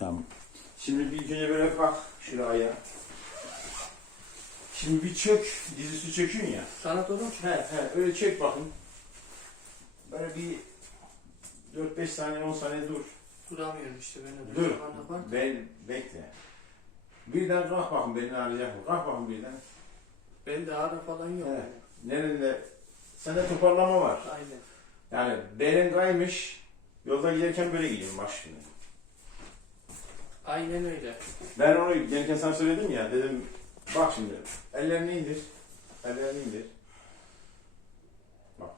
Tamam. Şimdi bir günce böyle bak şuraya. Şimdi bir çök, dizüstü çökün ya. Sana doğru mu? He he öyle çek bakın. Böyle bir 4-5 saniye 10 saniye dur. Duramıyorum işte ben. Dur. Bana bak. Ben bekle. Birden kalk bakın beni arayacak mı? Kalk bakın birden. Bende ağrı falan yok. Evet. Nerede? Sende toparlama var. Aynen. Yani belin kaymış. Yolda giderken böyle gidiyorum bak şimdi. Aynen öyle. Ben onu gelirken sana söyledim ya dedim bak şimdi ellerini indir. Ellerini indir. Bak.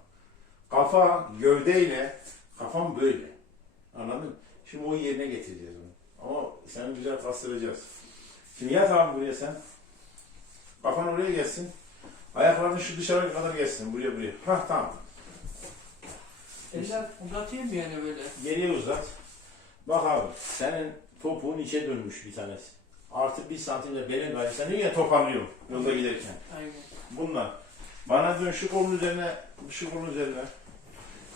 Kafa gövdeyle kafam böyle. Anladın mı? Şimdi o yerine getireceğiz onu. Ama seni güzel kastıracağız. Şimdi yat abi buraya sen. Kafan oraya gelsin. Ayakların şu dışarı kadar gelsin. Buraya buraya. Hah tamam. Eller uzatayım mı yani böyle? Geriye uzat. Bak abi senin topuğun içe dönmüş bir tanesi. Artı bir santimde belin kaydı. Sen niye toparlıyorsun yolda giderken? Aynen. Bunlar. Bana dön şu kolun üzerine, şu kolun üzerine.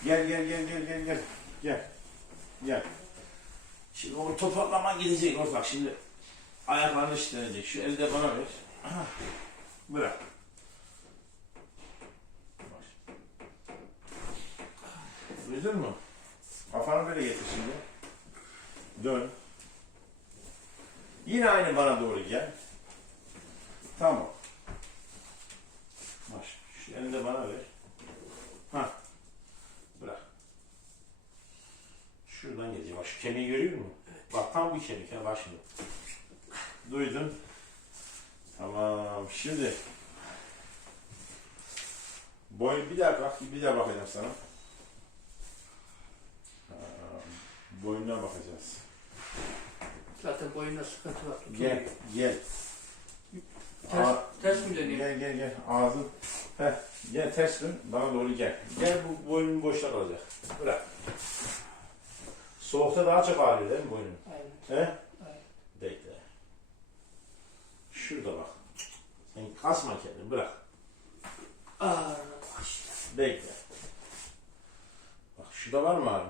Gel gel gel gel gel gel. Gel. Gel. Şimdi o toparlaman gidecek. Bak şimdi ayaklarını işlenecek. Şu elde bana ver. Bırak. Duydun mu? Kafanı böyle getir şimdi. Dön. Yine aynı bana doğru gel. Tamam. Bak şu elini de bana ver. Ha. Bırak. Şuradan gelecek. Bak şu kemiği görüyor musun? Bak tam bu kemik ha bak şimdi. Duydun. Tamam. Şimdi boy bir daha bak bir daha bakacağım sana. Boynuna bakacağız. Zaten boyunda sıkıntı var. Gel gel. Ters, Aa, ters mi dönüyor? Gel gel gel ağzın. Heh, gel ters dön bana doğru gel. Gel bu boynun boşta kalacak. Bırak. Soğukta daha çok ağrıyor değil mi boynun? Aynen. He? Aynen. Bekle. Şurada bak. Sen kasma kendini bırak. İşte. Bekle. Bak şurada var mı?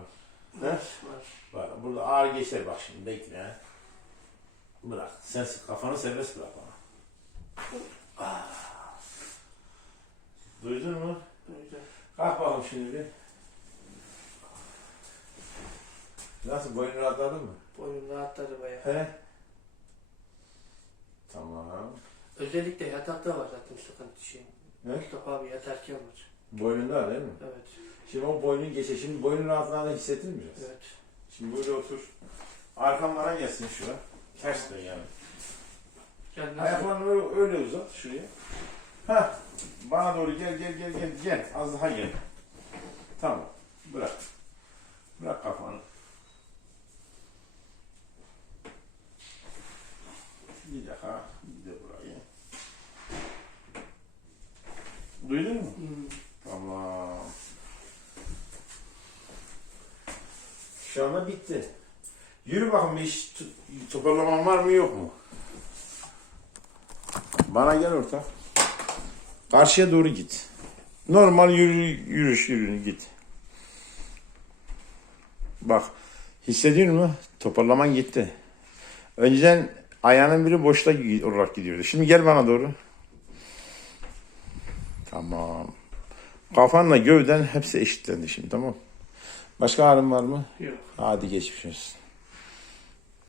He? Var, var. Var. Burada ağrı geçer bak şimdi bekle. Bırak. Sen kafanı serbest bırak bana. Ah. Duydun mu? Böyle. Kalk bakalım şimdi bir. Nasıl boynun rahatladın mı? Boyun rahatladı bayağı. He? Tamam. Özellikle yatakta var zaten sıkıntı şey. Ne? Mustafa abi yatarken var. Boynunda değil mi? Evet. Şimdi o boynun geçe. Şimdi boynun rahatlığını hissettin mi biraz? Evet. Şimdi böyle otur. Arkan bana gelsin şura. Ters dön yani. Nasıl? Ayaklarını öyle, öyle uzat şuraya. Ha, bana doğru gel gel gel gel gel. Az daha gel. Tamam. Bırak. Bırak kafanı. Bir daha. Bir de burayı. Duydun mu? Hmm. Tamam. Şu anda bitti. Yürü bakın bir iş t- toparlaman var mı yok mu? Bana gel orta. Karşıya doğru git. Normal yürü, yürüyüş yürü git. Bak hissediyor musun? Toparlaman gitti. Önceden ayağının biri boşta olarak gidiyordu. Şimdi gel bana doğru. Tamam. Kafanla gövden hepsi eşitlendi şimdi tamam. Başka ağrın var mı? Yok. Hadi geçmiş olsun.